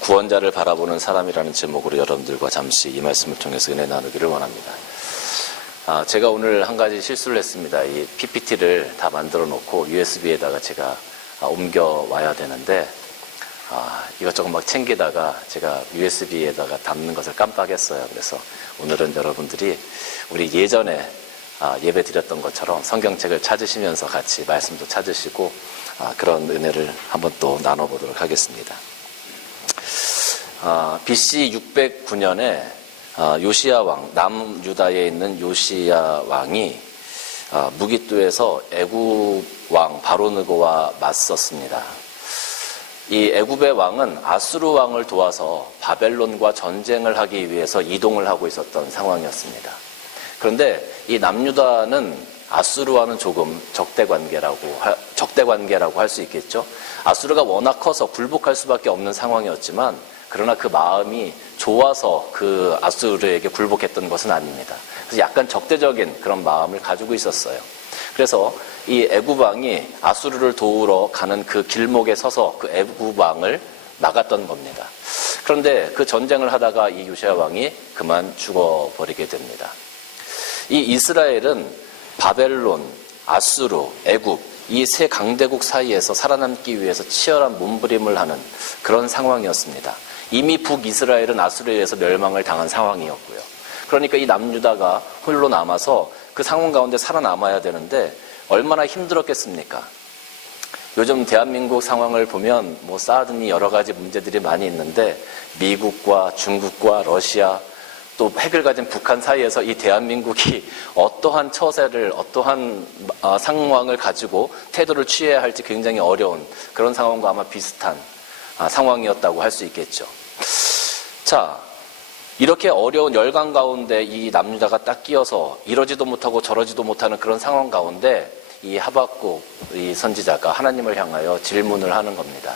구원자를 바라보는 사람이라는 제목으로 여러분들과 잠시 이 말씀을 통해서 은혜 나누기를 원합니다. 제가 오늘 한 가지 실수를 했습니다. 이 PPT를 다 만들어 놓고 USB에다가 제가 옮겨 와야 되는데 이것저것 막 챙기다가 제가 USB에다가 담는 것을 깜빡했어요. 그래서 오늘은 여러분들이 우리 예전에 예배 드렸던 것처럼 성경책을 찾으시면서 같이 말씀도 찾으시고 그런 은혜를 한번 또 나눠보도록 하겠습니다. BC 609년에 요시야 왕, 남유다에 있는 요시야 왕이 무깃도에서 애굽 왕 바로느고와 맞섰습니다. 이 애굽의 왕은 아수르 왕을 도와서 바벨론과 전쟁을 하기 위해서 이동을 하고 있었던 상황이었습니다. 그런데 이 남유다는 아수르와는 조금 적대 관계라고 할 수 있겠죠. 아수르가 워낙 커서 굴복할 수밖에 없는 상황이었지만 그러나 그 마음이 좋아서 그 아수르에게 굴복했던 것은 아닙니다. 그래서 약간 적대적인 그런 마음을 가지고 있었어요. 그래서 이 애굽 왕이 아수르를 도우러 가는 그 길목에 서서 그 애굽 왕을 막았던 겁니다. 그런데 그 전쟁을 하다가 이 요시야 왕이 그만 죽어버리게 됩니다. 이 이스라엘은 바벨론, 아수르, 애굽 이 세 강대국 사이에서 살아남기 위해서 치열한 몸부림을 하는 그런 상황이었습니다. 이미 북이스라엘은 아수르에 의해서 멸망을 당한 상황이었고요. 그러니까 이 남유다가 홀로 남아서 그 상황 가운데 살아남아야 되는데 얼마나 힘들었겠습니까? 요즘 대한민국 상황을 보면 쌓으니 여러 가지 문제들이 많이 있는데 미국과 중국과 러시아 또 핵을 가진 북한 사이에서 이 대한민국이 어떠한 처세를 어떠한 상황을 가지고 태도를 취해야 할지 굉장히 어려운 그런 상황과 아마 비슷한 상황이었다고 할 수 있겠죠. 자, 이렇게 어려운 열강 가운데 이 남유다가 딱 끼어서 이러지도 못하고 저러지도 못하는 그런 상황 가운데 이 하박국 이 선지자가 하나님을 향하여 질문을 하는 겁니다.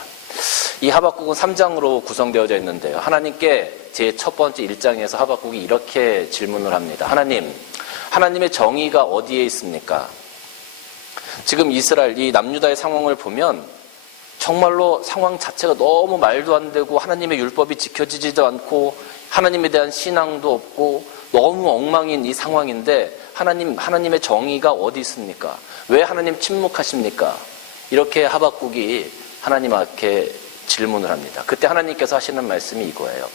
이 하박국은 3장으로 구성되어져 있는데요. 하나님께 제 첫 번째 1장에서 하박국이 이렇게 질문을 합니다. 하나님의 정의가 어디에 있습니까? 지금 이스라엘, 이 남유다의 상황을 보면 정말로 상황 자체가 너무 말도 안 되고 하나님의 율법이 지켜지지도 않고 하나님에 대한 신앙도 없고 너무 엉망인 이 상황인데 하나님의 정의가 어디 있습니까? 왜 하나님 침묵하십니까? 이렇게 하박국이 하나님 앞에 질문을 합니다. 그때 하나님께서 하시는 말씀이 이거예요.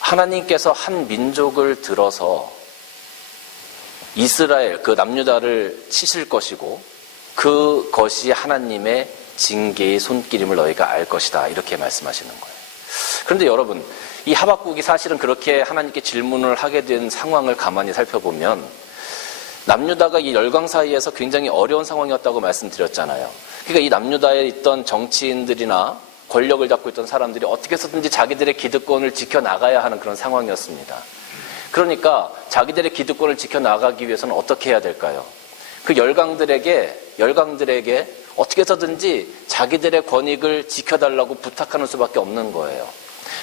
하나님께서 한 민족을 들어서 이스라엘, 그 남유다를 치실 것이고 그것이 하나님의 징계의 손길임을 너희가 알 것이다. 이렇게 말씀하시는 거예요. 그런데 여러분, 이 하박국이 사실은 그렇게 하나님께 질문을 하게 된 상황을 가만히 살펴보면 남유다가 이 열강 사이에서 굉장히 어려운 상황이었다고 말씀드렸잖아요. 그러니까 이 남유다에 있던 정치인들이나 권력을 잡고 있던 사람들이 어떻게 해서든지 자기들의 기득권을 지켜나가야 하는 그런 상황이었습니다. 그러니까 자기들의 기득권을 지켜나가기 위해서는 어떻게 해야 될까요? 그 열강들에게 어떻게 해서든지 자기들의 권익을 지켜달라고 부탁하는 수밖에 없는 거예요.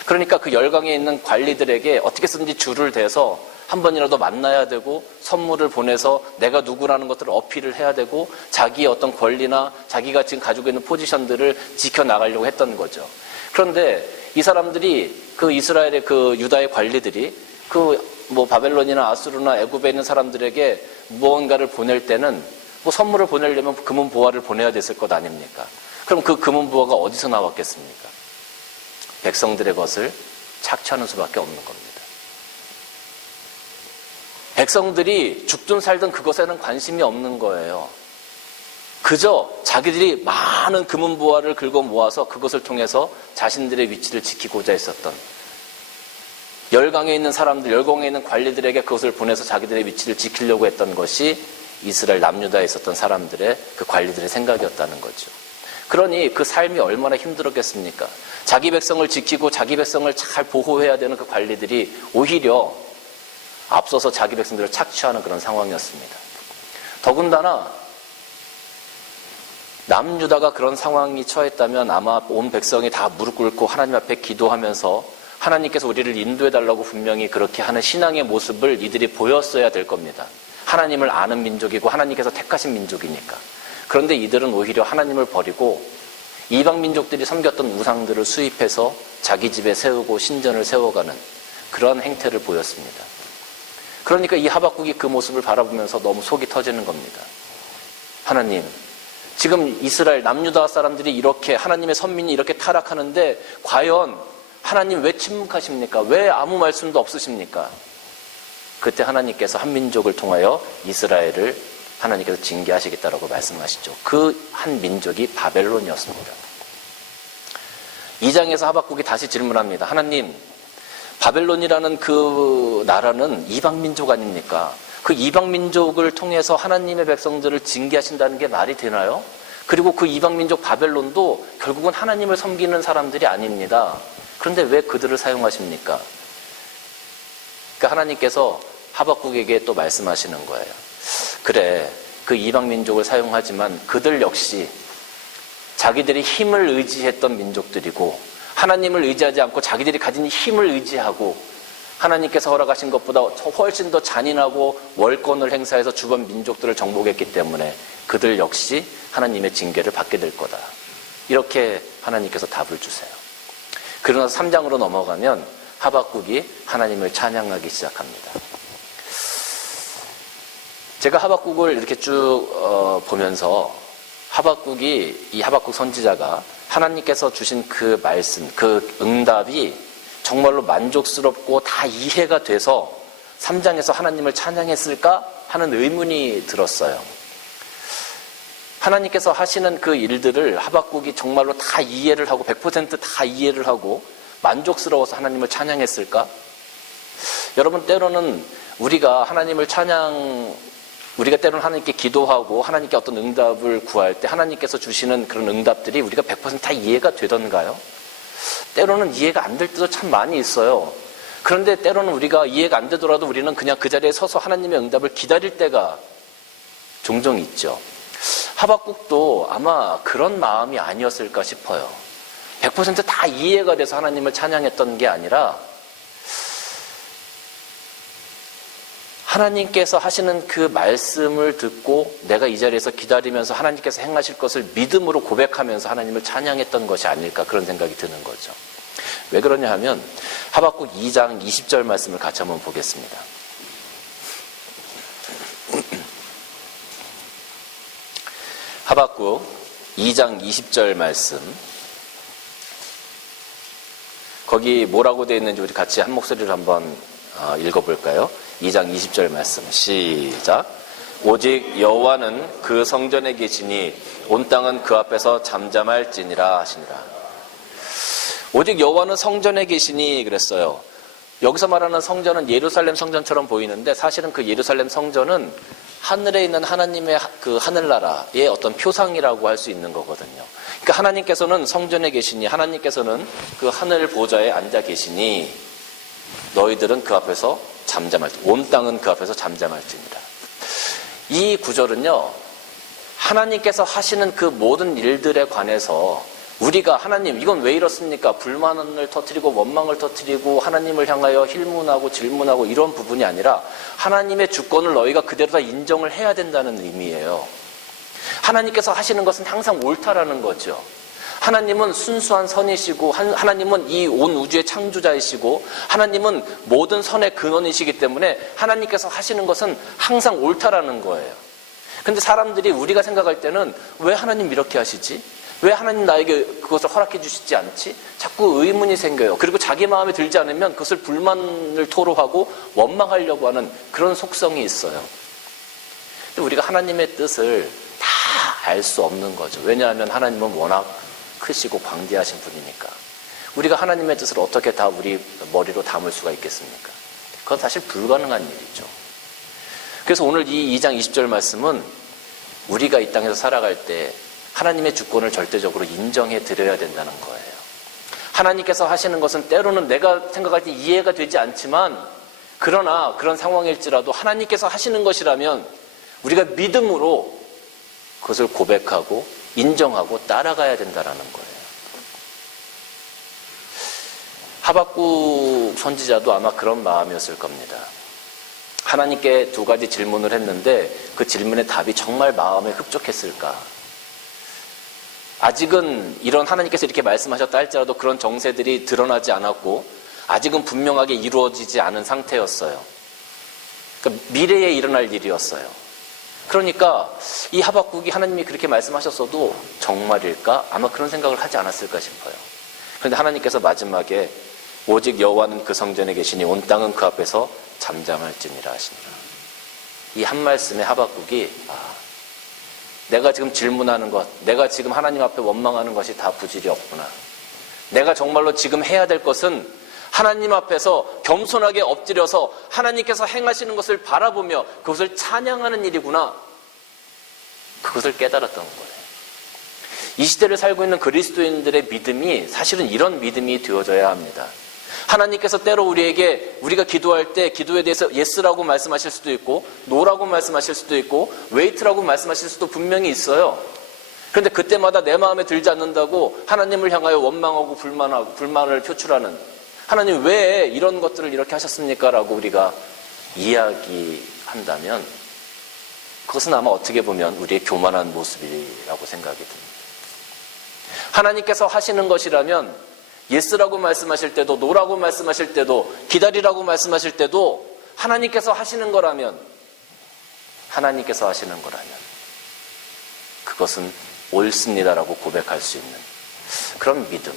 그러니까 그 열강에 있는 관리들에게 어떻게 해서든지 줄을 대서 한 번이라도 만나야 되고 선물을 보내서 내가 누구라는 것들을 어필을 해야 되고 자기의 어떤 권리나 자기가 지금 가지고 있는 포지션들을 지켜나가려고 했던 거죠. 그런데 이 사람들이 그 이스라엘의 그 유다의 관리들이 바벨론이나 아수르나 애굽에 있는 사람들에게 무언가를 보낼 때는 선물을 보내려면 금은보화를 보내야 됐을 것 아닙니까? 그럼 그 금은보화가 어디서 나왔겠습니까? 백성들의 것을 착취하는 수밖에 없는 겁니다. 백성들이 죽든 살든 그것에는 관심이 없는 거예요. 그저 자기들이 많은 금은보화를 긁어 모아서 그것을 통해서 자신들의 위치를 지키고자 했었던 열강에 있는 사람들, 열강에 있는 관리들에게 그것을 보내서 자기들의 위치를 지키려고 했던 것이 이스라엘 남유다에 있었던 사람들의 그 관리들의 생각이었다는 거죠. 그러니 그 삶이 얼마나 힘들었겠습니까? 자기 백성을 지키고 자기 백성을 잘 보호해야 되는 그 관리들이 오히려 앞서서 자기 백성들을 착취하는 그런 상황이었습니다. 더군다나 남유다가 그런 상황이 처했다면 아마 온 백성이 다 무릎 꿇고 하나님 앞에 기도하면서 하나님께서 우리를 인도해달라고 분명히 그렇게 하는 신앙의 모습을 이들이 보였어야 될 겁니다. 하나님을 아는 민족이고 하나님께서 택하신 민족이니까. 그런데 이들은 오히려 하나님을 버리고 이방 민족들이 섬겼던 우상들을 수입해서 자기 집에 세우고 신전을 세워가는 그런 행태를 보였습니다. 그러니까 이 하박국이 그 모습을 바라보면서 너무 속이 터지는 겁니다. 하나님, 지금 이스라엘 남유다 사람들이 이렇게 하나님의 선민이 이렇게 타락하는데 과연 하나님 왜 침묵하십니까? 왜 아무 말씀도 없으십니까? 그때 하나님께서 한 민족을 통하여 이스라엘을 하나님께서 징계하시겠다라고 말씀하시죠. 그 한 민족이 바벨론이었습니다. 2장에서 하박국이 다시 질문합니다. 하나님, 바벨론이라는 그 나라는 이방 민족 아닙니까? 그 이방 민족을 통해서 하나님의 백성들을 징계하신다는 게 말이 되나요? 그리고 그 이방 민족 바벨론도 결국은 하나님을 섬기는 사람들이 아닙니다. 그런데 왜 그들을 사용하십니까? 그러니까 하나님께서 하박국에게 또 말씀하시는 거예요. 그래, 그 이방 민족을 사용하지만 그들 역시 자기들이 힘을 의지했던 민족들이고 하나님을 의지하지 않고 자기들이 가진 힘을 의지하고 하나님께서 허락하신 것보다 훨씬 더 잔인하고 월권을 행사해서 주변 민족들을 정복했기 때문에 그들 역시 하나님의 징계를 받게 될 거다. 이렇게 하나님께서 답을 주세요. 그러나 3장으로 넘어가면 하박국이 하나님을 찬양하기 시작합니다. 제가 하박국을 이렇게 쭉 보면서 하박국이, 이 하박국 선지자가 하나님께서 주신 그 말씀, 그 응답이 정말로 만족스럽고 다 이해가 돼서 3장에서 하나님을 찬양했을까 하는 의문이 들었어요. 하나님께서 하시는 그 일들을 하박국이 정말로 다 이해를 하고 100% 다 이해를 하고 만족스러워서 하나님을 찬양했을까? 여러분, 때로는 우리가 때로는 하나님께 기도하고 하나님께 어떤 응답을 구할 때 하나님께서 주시는 그런 응답들이 우리가 100% 다 이해가 되던가요? 때로는 이해가 안 될 때도 참 많이 있어요. 그런데 때로는 우리가 이해가 안 되더라도 우리는 그냥 그 자리에 서서 하나님의 응답을 기다릴 때가 종종 있죠. 하박국도 아마 그런 마음이 아니었을까 싶어요. 100% 다 이해가 돼서 하나님을 찬양했던 게 아니라 하나님께서 하시는 그 말씀을 듣고 내가 이 자리에서 기다리면서 하나님께서 행하실 것을 믿음으로 고백하면서 하나님을 찬양했던 것이 아닐까, 그런 생각이 드는 거죠. 왜 그러냐 하면 하박국 2장 20절 말씀을 같이 한번 보겠습니다. 하박국 2장 20절 말씀, 거기 뭐라고 되어 있는지 우리 같이 한 목소리를 한번 읽어볼까요? 2장 20절 말씀 시작. 오직 여호와는 그 성전에 계시니 온 땅은 그 앞에서 잠잠할지니라 하시니라. 오직 여호와는 성전에 계시니 그랬어요. 여기서 말하는 성전은 예루살렘 성전처럼 보이는데 사실은 그 예루살렘 성전은 하늘에 있는 하나님의 그 하늘나라의 어떤 표상이라고 할 수 있는 거거든요. 그러니까 하나님께서는 성전에 계시니, 하나님께서는 그 하늘 보좌에 앉아 계시니 너희들은 그 앞에서 온 땅은 그 앞에서 잠잠할지니라. 이 구절은요, 하나님께서 하시는 그 모든 일들에 관해서 우리가 하나님 이건 왜 이렇습니까? 불만을 터뜨리고 원망을 터뜨리고 하나님을 향하여 힐문하고 질문하고 이런 부분이 아니라 하나님의 주권을 너희가 그대로 다 인정을 해야 된다는 의미예요. 하나님께서 하시는 것은 항상 옳다라는 거죠. 하나님은 순수한 선이시고 하나님은 이 온 우주의 창조자이시고 하나님은 모든 선의 근원이시기 때문에 하나님께서 하시는 것은 항상 옳다라는 거예요. 근데 사람들이 우리가 생각할 때는 왜 하나님 이렇게 하시지? 왜 하나님 나에게 그것을 허락해 주시지 않지? 자꾸 의문이 생겨요. 그리고 자기 마음에 들지 않으면 그것을 불만을 토로하고 원망하려고 하는 그런 속성이 있어요. 근데 우리가 하나님의 뜻을 다 알 수 없는 거죠. 왜냐하면 하나님은 워낙 크시고 광대하신 분이니까. 우리가 하나님의 뜻을 어떻게 다 우리 머리로 담을 수가 있겠습니까? 그건 사실 불가능한 일이죠. 그래서 오늘 이 2장 20절 말씀은 우리가 이 땅에서 살아갈 때 하나님의 주권을 절대적으로 인정해 드려야 된다는 거예요. 하나님께서 하시는 것은 때로는 내가 생각할 때 이해가 되지 않지만 그러나 그런 상황일지라도 하나님께서 하시는 것이라면 우리가 믿음으로 그것을 고백하고 인정하고 따라가야 된다는 거예요. 하박국 선지자도 아마 그런 마음이었을 겁니다. 하나님께 두 가지 질문을 했는데 그 질문의 답이 정말 마음에 흡족했을까? 아직은 이런 하나님께서 이렇게 말씀하셨다 할지라도 그런 정세들이 드러나지 않았고 아직은 분명하게 이루어지지 않은 상태였어요. 그러니까 미래에 일어날 일이었어요. 그러니까 이 하박국이 하나님이 그렇게 말씀하셨어도 정말일까? 아마 그런 생각을 하지 않았을까 싶어요. 그런데 하나님께서 마지막에 오직 여호와는 그 성전에 계시니 온 땅은 그 앞에서 잠잠할지니라 하시니라. 이 한 말씀에 하박국이 내가 지금 질문하는 것, 내가 지금 하나님 앞에 원망하는 것이 다 부질이 없구나. 내가 정말로 지금 해야 될 것은 하나님 앞에서 겸손하게 엎드려서 하나님께서 행하시는 것을 바라보며 그것을 찬양하는 일이구나. 그것을 깨달았던 거예요. 이 시대를 살고 있는 그리스도인들의 믿음이 사실은 이런 믿음이 되어져야 합니다. 하나님께서 때로 우리가 기도할 때 기도에 대해서 예스라고 말씀하실 수도 있고 노라고 말씀하실 수도 있고 웨이트라고 말씀하실 수도 분명히 있어요. 그런데 그때마다 내 마음에 들지 않는다고 하나님을 향하여 원망하고 불만을 표출하는, 하나님 왜 이런 것들을 이렇게 하셨습니까? 라고 우리가 이야기한다면 그것은 아마 어떻게 보면 우리의 교만한 모습이라고 생각이 듭니다. 하나님께서 하시는 것이라면 예스라고 말씀하실 때도 노라고 말씀하실 때도 기다리라고 말씀하실 때도 하나님께서 하시는 거라면 그것은 옳습니다라고 고백할 수 있는 그런 믿음,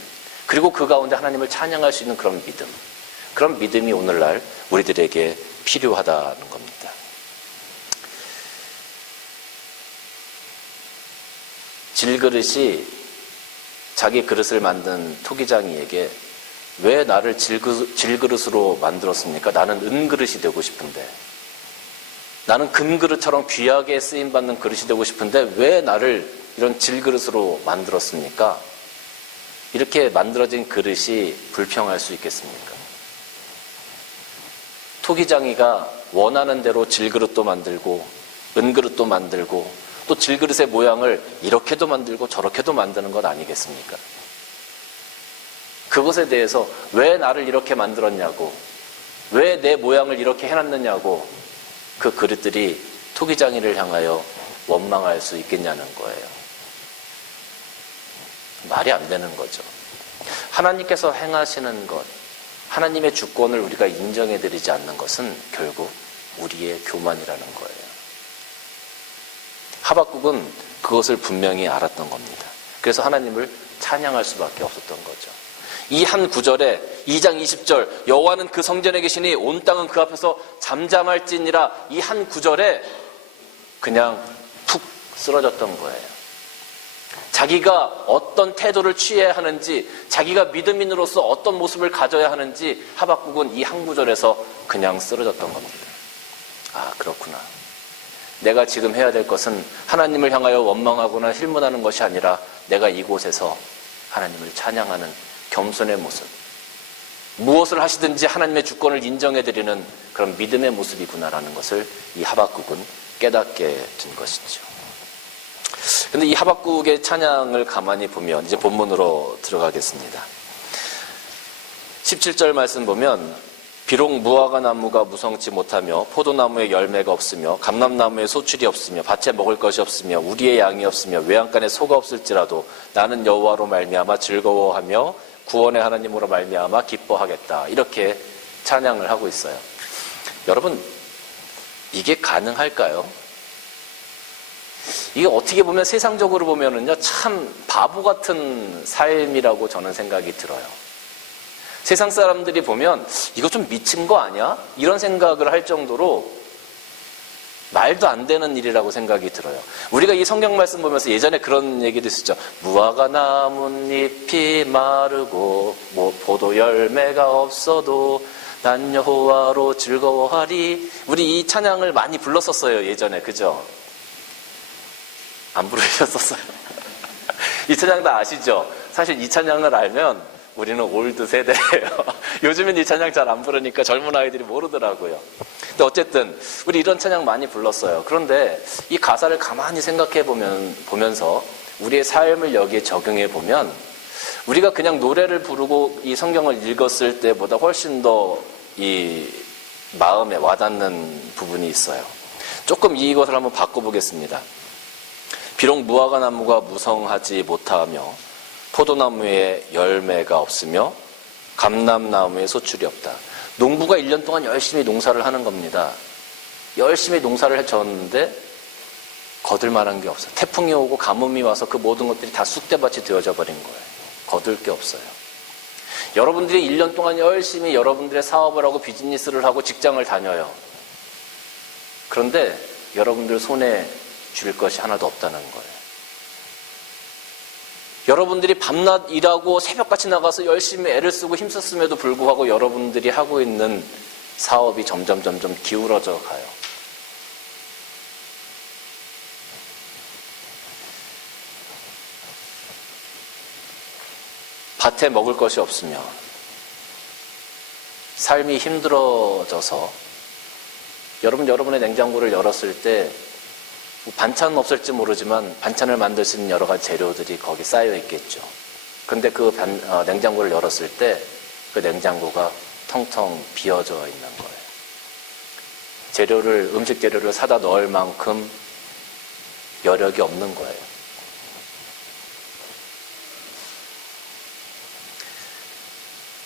그리고 그 가운데 하나님을 찬양할 수 있는 그런 믿음이 오늘날 우리들에게 필요하다는 겁니다. 질그릇이 자기 그릇을 만든 토기장이에게 왜 나를 질그릇으로 만들었습니까? 나는 은그릇이 되고 싶은데, 나는 금그릇처럼 귀하게 쓰임받는 그릇이 되고 싶은데 왜 나를 이런 질그릇으로 만들었습니까? 이렇게 만들어진 그릇이 불평할 수 있겠습니까? 토기장이가 원하는 대로 질그릇도 만들고 은그릇도 만들고 또 질그릇의 모양을 이렇게도 만들고 저렇게도 만드는 것 아니겠습니까? 그것에 대해서 왜 나를 이렇게 만들었냐고, 왜 내 모양을 이렇게 해놨느냐고 그 그릇들이 토기장이를 향하여 원망할 수 있겠냐는 거예요. 말이 안 되는 거죠. 하나님께서 행하시는 것, 하나님의 주권을 우리가 인정해드리지 않는 것은 결국 우리의 교만이라는 거예요. 하박국은 그것을 분명히 알았던 겁니다. 그래서 하나님을 찬양할 수밖에 없었던 거죠. 이 한 구절에 2장 20절 여호와는 그 성전에 계시니 온 땅은 그 앞에서 잠잠할지니라, 이 한 구절에 그냥 푹 쓰러졌던 거예요. 자기가 어떤 태도를 취해야 하는지, 자기가 믿음인으로서 어떤 모습을 가져야 하는지 하박국은 이 한 구절에서 그냥 쓰러졌던 겁니다. 그렇구나. 내가 지금 해야 될 것은 하나님을 향하여 원망하거나 힐문하는 것이 아니라 내가 이곳에서 하나님을 찬양하는 겸손의 모습, 무엇을 하시든지 하나님의 주권을 인정해드리는 그런 믿음의 모습이구나라는 것을 이 하박국은 깨닫게 된 것이죠. 그런데 이 하박국의 찬양을 가만히 보면 이제 본문으로 들어가겠습니다. 17절 말씀 보면 비록 무화과 나무가 무성치 못하며 포도나무에 열매가 없으며 감람나무에 소출이 없으며 밭에 먹을 것이 없으며 우리의 양이 없으며 외양간에 소가 없을지라도 나는 여호와로 말미암아 즐거워하며 구원의 하나님으로 말미암아 기뻐하겠다. 이렇게 찬양을 하고 있어요. 여러분, 이게 가능할까요? 이게 어떻게 보면 세상적으로 보면은요, 참 바보 같은 삶이라고 저는 생각이 들어요. 세상 사람들이 보면 이거 좀 미친 거 아니야? 이런 생각을 할 정도로 말도 안 되는 일이라고 생각이 들어요. 우리가 이 성경 말씀 보면서 예전에 그런 얘기도 있었죠. 무화과 나뭇잎이 마르고 포도 열매가 없어도 난 여호와로 즐거워하리. 우리 이 찬양을 많이 불렀었어요, 예전에. 그죠? 안 부르셨었어요? 이 찬양 다 아시죠? 사실 이 찬양을 알면 우리는 올드 세대예요. 요즘엔 이 찬양 잘 안 부르니까 젊은 아이들이 모르더라고요. 근데 어쨌든 우리 이런 찬양 많이 불렀어요. 그런데 이 가사를 가만히 생각해 보면서 우리의 삶을 여기에 적용해 보면 우리가 그냥 노래를 부르고 이 성경을 읽었을 때보다 훨씬 더 이 마음에 와닿는 부분이 있어요. 조금 이것을 한번 바꿔보겠습니다. 비록 무화과 나무가 무성하지 못하며 포도나무에 열매가 없으며 감람나무에 소출이 없다. 농부가 1년 동안 열심히 농사를 하는 겁니다. 열심히 농사를 해줬는데 거둘 만한 게 없어요. 태풍이 오고 가뭄이 와서 그 모든 것들이 다 쑥대밭이 되어져 버린 거예요. 거둘 게 없어요. 여러분들이 1년 동안 열심히 여러분들의 사업을 하고 비즈니스를 하고 직장을 다녀요. 그런데 여러분들 손에 줄 것이 하나도 없다는 거예요. 여러분들이 밤낮 일하고 새벽같이 나가서 열심히 애를 쓰고 힘썼음에도 불구하고 여러분들이 하고 있는 사업이 점점 기울어져 가요. 밭에 먹을 것이 없으며 삶이 힘들어져서 여러분의 냉장고를 열었을 때 반찬은 없을지 모르지만 반찬을 만들 수 있는 여러 가지 재료들이 거기 쌓여 있겠죠. 그런데 그 냉장고를 열었을 때 그 냉장고가 텅텅 비어져 있는 거예요. 음식 재료를 사다 넣을 만큼 여력이 없는 거예요.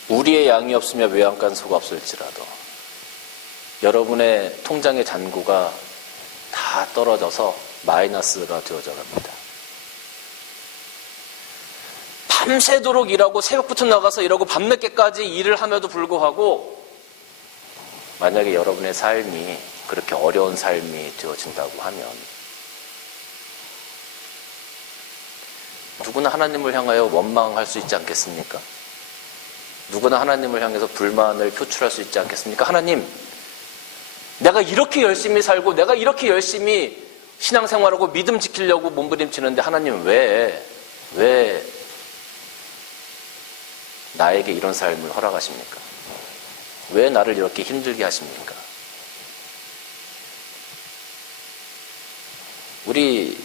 우리의 양이 없으며 외양간소가 없을지라도 여러분의 통장의 잔고가 다 떨어져서 마이너스가 되어져 갑니다. 밤새도록 일하고 새벽부터 나가서 일하고 밤늦게까지 일을 함에도 불구하고 만약에 여러분의 삶이 그렇게 어려운 삶이 되어진다고 하면 누구나 하나님을 향하여 원망할 수 있지 않겠습니까? 누구나 하나님을 향해서 불만을 표출할 수 있지 않겠습니까? 하나님, 내가 이렇게 열심히 살고 내가 이렇게 열심히 신앙생활하고 믿음 지키려고 몸부림치는데 하나님 왜 나에게 이런 삶을 허락하십니까? 왜 나를 이렇게 힘들게 하십니까? 우리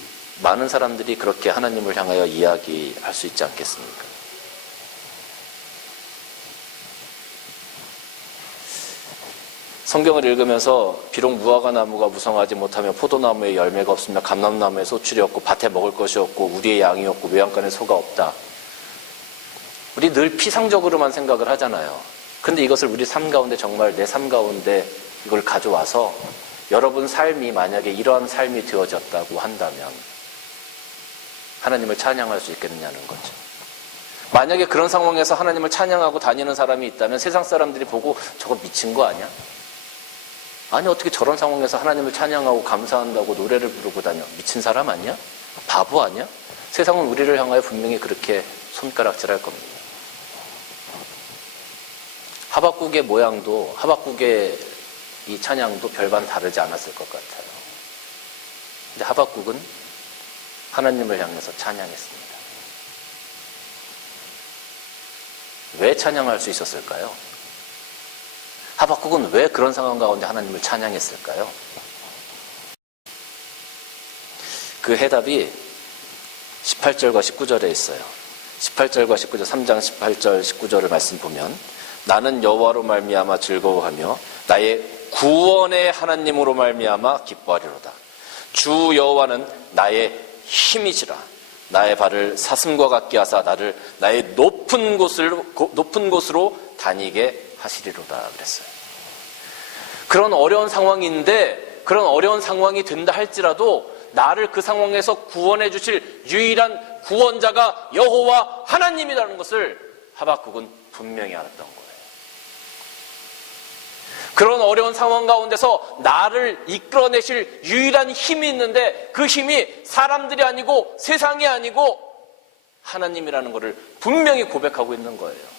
많은 사람들이 그렇게 하나님을 향하여 이야기할 수 있지 않겠습니까? 성경을 읽으면서 비록 무화과 나무가 무성하지 못하며 포도나무에 열매가 없으며 감람나무에 소출이 없고 밭에 먹을 것이 없고 우리의 양이 없고 외양간에 소가 없다. 우리 늘 피상적으로만 생각을 하잖아요. 근데 이것을 우리 삶 가운데 정말 내 삶 가운데 이걸 가져와서 여러분 삶이 만약에 이러한 삶이 되어졌다고 한다면 하나님을 찬양할 수 있겠느냐는 거죠. 만약에 그런 상황에서 하나님을 찬양하고 다니는 사람이 있다면 세상 사람들이 보고 저거 미친 거 아니야? 아니 어떻게 저런 상황에서 하나님을 찬양하고 감사한다고 노래를 부르고 다녀? 미친 사람 아니야? 바보 아니야? 세상은 우리를 향하여 분명히 그렇게 손가락질할 겁니다. 하박국의 모양도 하박국의 이 찬양도 별반 다르지 않았을 것 같아요. 근데 하박국은 하나님을 향해서 찬양했습니다. 왜 찬양할 수 있었을까요? 하박국은 왜 그런 상황 가운데 하나님을 찬양했을까요? 그 해답이 18절과 19절에 있어요. 18절과 19절, 3장 18절, 19절을 말씀 보면 나는 여호와로 말미암아 즐거워하며 나의 구원의 하나님으로 말미암아 기뻐하리로다. 주 여호와는 나의 힘이시라. 나의 발을 사슴과 같게 하사 나를 나의 높은 곳으로 다니게 하시리로다 그랬어요. 그런 어려운 상황인데 그런 어려운 상황이 된다 할지라도 나를 그 상황에서 구원해 주실 유일한 구원자가 여호와 하나님이라는 것을 하박국은 분명히 알았던 거예요. 그런 어려운 상황 가운데서 나를 이끌어내실 유일한 힘이 있는데 그 힘이 사람들이 아니고 세상이 아니고 하나님이라는 것을 분명히 고백하고 있는 거예요.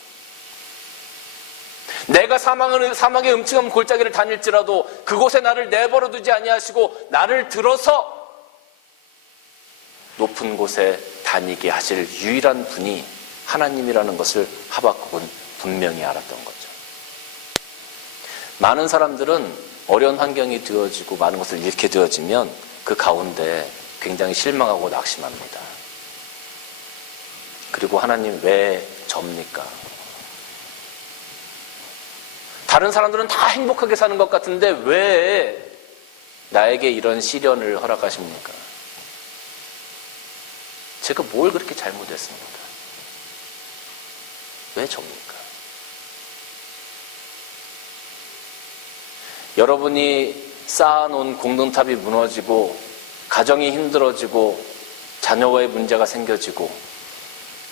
내가 사막의 음침한 골짜기를 다닐지라도 그곳에 나를 내버려 두지 아니하시고 나를 들어서 높은 곳에 다니게 하실 유일한 분이 하나님이라는 것을 하박국은 분명히 알았던 거죠. 많은 사람들은 어려운 환경이 되어지고 많은 것을 잃게 되어지면 그 가운데 굉장히 실망하고 낙심합니다. 그리고 하나님 왜 접니까? 다른 사람들은 다 행복하게 사는 것 같은데 왜 나에게 이런 시련을 허락하십니까? 제가 뭘 그렇게 잘못했습니까? 왜 접니까? 여러분이 쌓아놓은 공동탑이 무너지고 가정이 힘들어지고 자녀와의 문제가 생겨지고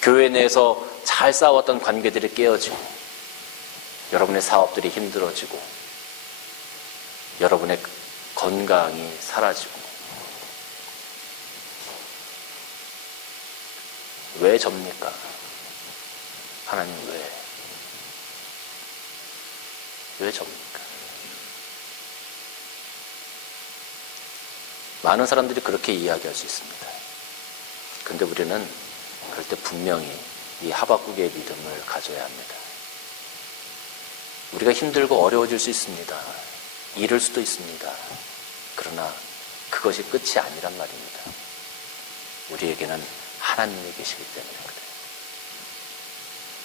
교회 내에서 잘 쌓아왔던 관계들이 깨어지고 여러분의 사업들이 힘들어지고 여러분의 건강이 사라지고 왜 접니까? 하나님 왜 접니까? 많은 사람들이 그렇게 이야기할 수 있습니다. 그런데 우리는 그럴 때 분명히 이 하박국의 믿음을 가져야 합니다. 우리가 힘들고 어려워질 수 있습니다. 잃을 수도 있습니다. 그러나 그것이 끝이 아니란 말입니다. 우리에게는 하나님이 계시기 때문에 그래요.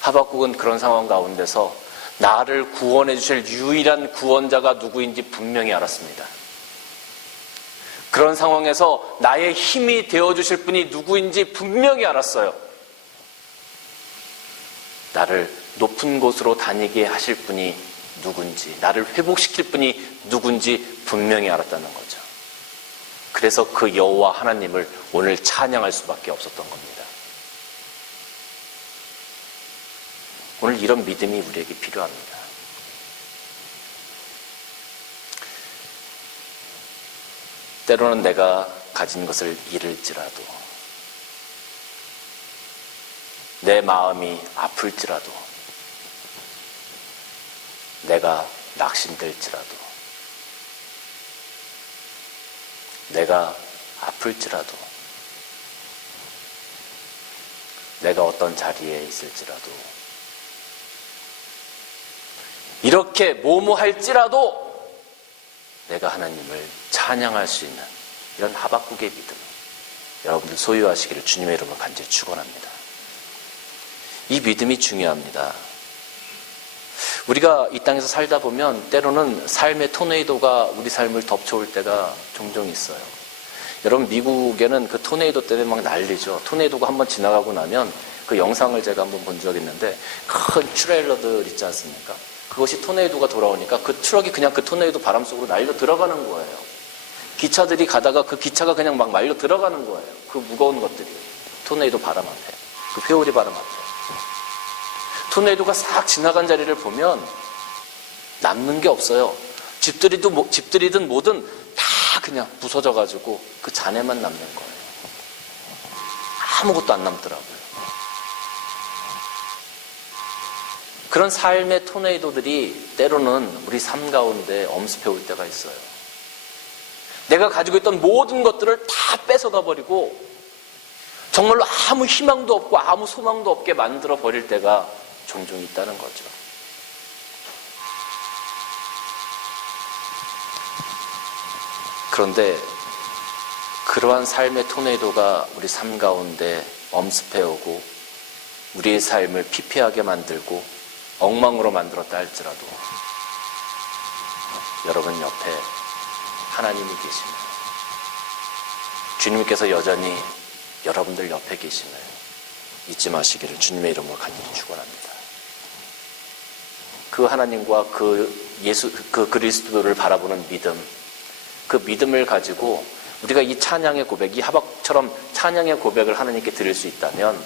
하박국은 그런 상황 가운데서 나를 구원해 주실 유일한 구원자가 누구인지 분명히 알았습니다. 그런 상황에서 나의 힘이 되어주실 분이 누구인지 분명히 알았어요. 나를 높은 곳으로 다니게 하실 분이 누군지, 나를 회복시킬 분이 누군지 분명히 알았다는 거죠. 그래서 그 여호와 하나님을 오늘 찬양할 수밖에 없었던 겁니다. 오늘 이런 믿음이 우리에게 필요합니다. 때로는 내가 가진 것을 잃을지라도, 내 마음이 아플지라도, 내가 낙심될지라도, 내가 아플지라도, 내가 어떤 자리에 있을지라도, 이렇게 뭐뭐할지라도 내가 하나님을 찬양할 수 있는 이런 하박국의 믿음, 여러분들 소유하시기를 주님의 이름으로 간절히 축원합니다. 이 믿음이 중요합니다. 우리가 이 땅에서 살다 보면 때로는 삶의 토네이도가 우리 삶을 덮쳐올 때가 종종 있어요. 여러분, 미국에는 그 토네이도 때문에 막 난리죠. 토네이도가 한번 지나가고 나면 그 영상을 제가 한번 본 적이 있는데, 큰 트레일러들 있지 않습니까? 그것이 토네이도가 돌아오니까 그 트럭이 그냥 그 토네이도 바람 속으로 날려 들어가는 거예요. 기차들이 가다가 그 기차가 그냥 막 말려 들어가는 거예요. 그 무거운 것들이. 토네이도 바람 앞에. 그 회오리 바람 앞에. 토네이도가 싹 지나간 자리를 보면 남는 게 없어요. 집들이든 뭐든 다 그냥 부서져가지고 그 잔해만 남는 거예요. 아무것도 안 남더라고요. 그런 삶의 토네이도들이 때로는 우리 삶 가운데 엄습해 올 때가 있어요. 내가 가지고 있던 모든 것들을 다 뺏어가 버리고 정말로 아무 희망도 없고 아무 소망도 없게 만들어 버릴 때가 종종 있다는 거죠. 그런데 그러한 삶의 토네이도가 우리 삶 가운데 엄습해 오고 우리의 삶을 피폐하게 만들고 엉망으로 만들었다 할지라도 여러분 옆에 하나님이 계시면, 주님께서 여전히 여러분들 옆에 계심을 잊지 마시기를 주님의 이름으로 간절히 축원합니다. 그 하나님과 그 그리스도를 바라보는 믿음, 그 믿음을 가지고 우리가 이 찬양의 고백, 이 하박처럼 찬양의 고백을 하나님께 드릴 수 있다면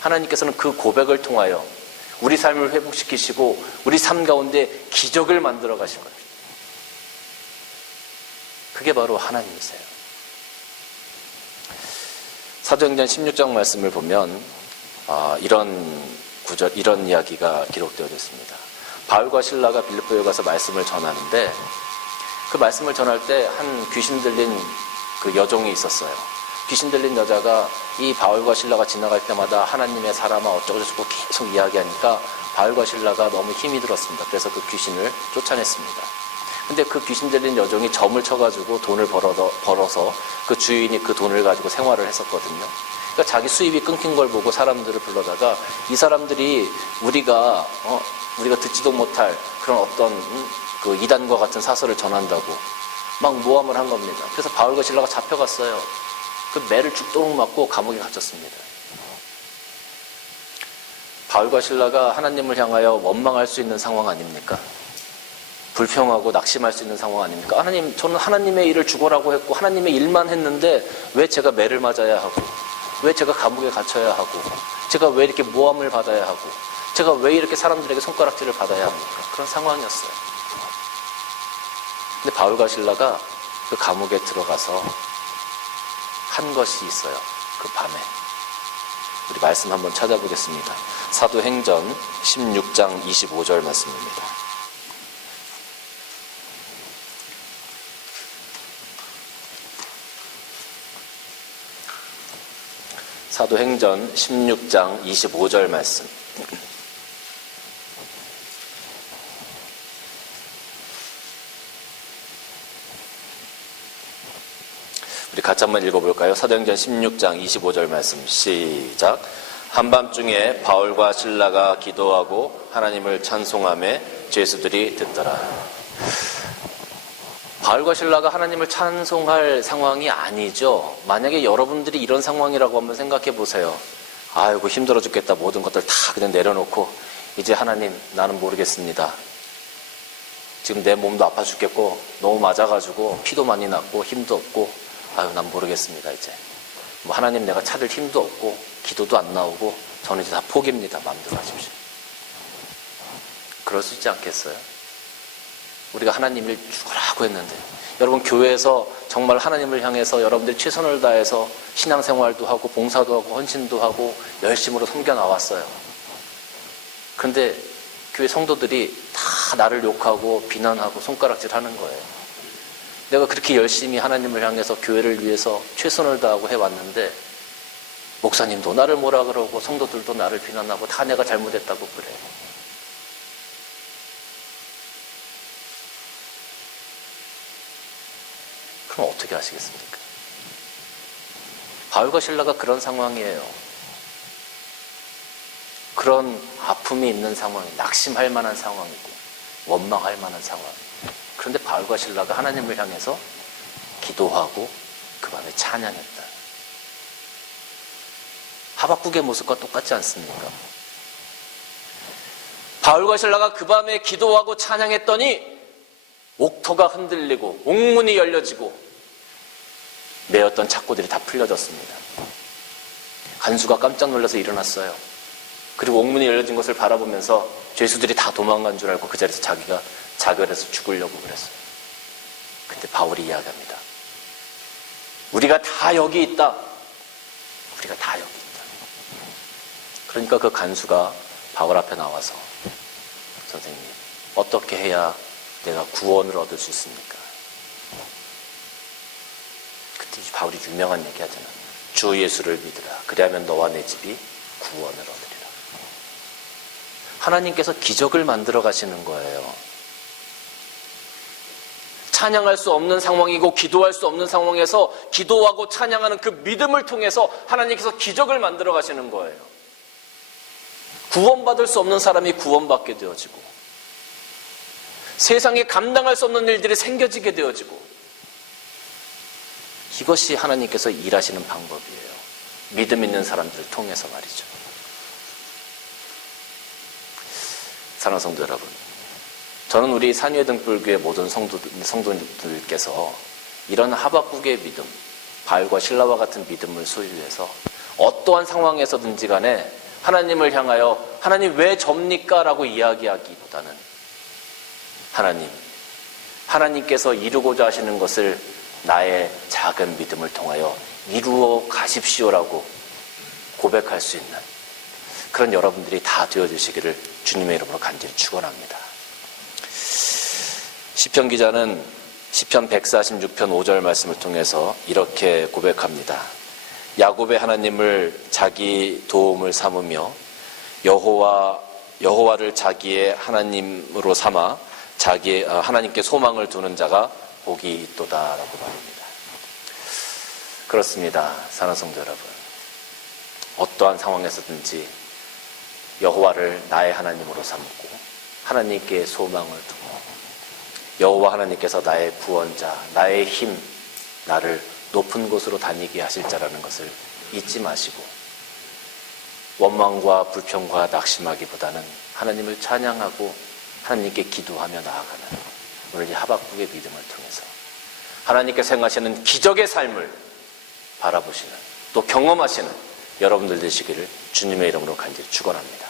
하나님께서는 그 고백을 통하여 우리 삶을 회복시키시고 우리 삶 가운데 기적을 만들어 가실 겁니다. 그게 바로 하나님이세요. 사도행전 16장 말씀을 보면 이런 이야기가 기록되어 있습니다. 바울과 실라가 빌립보에 가서 말씀을 전하는데 그 말씀을 전할 때 한 귀신 들린 그 여종이 있었어요. 귀신 들린 여자가 이 바울과 실라가 지나갈 때마다 하나님의 사람아 어쩌고저쩌고 계속 이야기하니까 바울과 실라가 너무 힘이 들었습니다. 그래서 그 귀신을 쫓아냈습니다. 근데 그 귀신 들린 여종이 점을 쳐가지고 돈을 벌어서 그 주인이 그 돈을 가지고 생활을 했었거든요. 그러니까 자기 수입이 끊긴 걸 보고 사람들을 불러다가 이 사람들이 우리가 듣지도 못할 그런 어떤 그 이단과 같은 사설을 전한다고 막 모함을 한 겁니다. 그래서 바울과 실라가 잡혀갔어요. 그 매를 죽도록 맞고 감옥에 갇혔습니다. 바울과 실라가 하나님을 향하여 원망할 수 있는 상황 아닙니까? 불평하고 낙심할 수 있는 상황 아닙니까? 하나님, 저는 하나님의 일을 죽어라고 했고 하나님의 일만 했는데 왜 제가 매를 맞아야 하고, 왜 제가 감옥에 갇혀야 하고, 제가 왜 이렇게 모함을 받아야 하고, 제가 왜 이렇게 사람들에게 손가락질을 받아야 합니까? 그런 상황이었어요. 근데 바울과 실라가 그 감옥에 들어가서 한 것이 있어요. 그 밤에. 우리 말씀 한번 찾아보겠습니다. 사도행전 16장 25절 말씀입니다. 사도행전 16장 25절 말씀. 우리 같이 한번 읽어볼까요? 사도행전 16장 25절 말씀 시작. 한밤중에 바울과 실라가 기도하고 하나님을 찬송하며 죄수들이 듣더라. 바울과 실라가 하나님을 찬송할 상황이 아니죠. 만약에 여러분들이 이런 상황이라고 한번 생각해 보세요. 아이고 힘들어 죽겠다. 모든 것들 다 그냥 내려놓고 이제 하나님 나는 모르겠습니다. 지금 내 몸도 아파 죽겠고 너무 맞아가지고 피도 많이 났고 힘도 없고 아유 난 모르겠습니다. 이제 뭐 하나님 내가 찾을 힘도 없고 기도도 안 나오고 저는 이제 다 포기입니다. 마음대로 하십시오. 그럴 수 있지 않겠어요? 우리가 하나님 일 죽으라고 했는데, 여러분 교회에서 정말 하나님을 향해서 여러분들이 최선을 다해서 신앙생활도 하고 봉사도 하고 헌신도 하고 열심으로 섬겨 나왔어요. 그런데 교회 성도들이 다 나를 욕하고 비난하고 손가락질 하는 거예요. 내가 그렇게 열심히 하나님을 향해서 교회를 위해서 최선을 다하고 해왔는데 목사님도 나를 뭐라 그러고 성도들도 나를 비난하고 다 내가 잘못했다고 그래. 그럼 어떻게 하시겠습니까? 바울과 실라가 그런 상황이에요. 그런 아픔이 있는 상황, 낙심할 만한 상황이고 원망할 만한 상황. 그런데 바울과 실라가 하나님을 향해서 기도하고 그 밤에 찬양했다. 하박국의 모습과 똑같지 않습니까? 바울과 실라가 그 밤에 기도하고 찬양했더니 옥토가 흔들리고 옥문이 열려지고 매었던 착고들이 다 풀려졌습니다. 간수가 깜짝 놀라서 일어났어요. 그리고 옥문이 열려진 것을 바라보면서 죄수들이 다 도망간 줄 알고 그 자리에서 자기가 자결해서 죽으려고 그랬어요. 근데 바울이 이야기합니다. 우리가 다 여기 있다. 우리가 다 여기 있다. 그러니까 그 간수가 바울 앞에 나와서 선생님, 어떻게 해야 내가 구원을 얻을 수 있습니까? 그때 바울이 유명한 얘기 하잖아. 주 예수를 믿으라. 그리하면 너와 내 집이 구원을 얻으리라. 하나님께서 기적을 만들어 가시는 거예요. 찬양할 수 없는 상황이고 기도할 수 없는 상황에서 기도하고 찬양하는 그 믿음을 통해서 하나님께서 기적을 만들어 가시는 거예요. 구원받을 수 없는 사람이 구원받게 되어지고 세상에 감당할 수 없는 일들이 생겨지게 되어지고 이것이 하나님께서 일하시는 방법이에요. 믿음 있는 사람들을 통해서 말이죠. 사랑하는 성도 여러분, 저는 우리 산위의 등불교회 모든 성도들께서 이런 하박국의 믿음, 바울과 실라와 같은 믿음을 소유해서 어떠한 상황에서든지 간에 하나님을 향하여 하나님 왜 접니까? 라고 이야기하기보다는 하나님께서 이루고자 하시는 것을 나의 작은 믿음을 통하여 이루어 가십시오라고 고백할 수 있는 그런 여러분들이 다 되어주시기를 주님의 이름으로 간절히 축원합니다. 시편 기자는 시편 146편 5절 말씀을 통해서 이렇게 고백합니다. 야곱의 하나님을 자기 도움을 삼으며 여호와를 자기의 하나님으로 삼아 하나님께 소망을 두는 자가 복이 있도다라고 말합니다. 그렇습니다. 사랑하는 성도 여러분, 어떠한 상황에서든지 여호와를 나의 하나님으로 삼고 하나님께 소망을 두고 여호와 하나님께서 나의 구원자, 나의 힘, 나를 높은 곳으로 다니게 하실 자라는 것을 잊지 마시고 원망과 불평과 낙심하기보다는 하나님을 찬양하고 하나님께 기도하며 나아가는 오늘 이 하박국의 믿음을 통해서 하나님께서 행하시는 기적의 삶을 바라보시는 또 경험하시는 여러분들 되시기를 주님의 이름으로 간절히 축원합니다.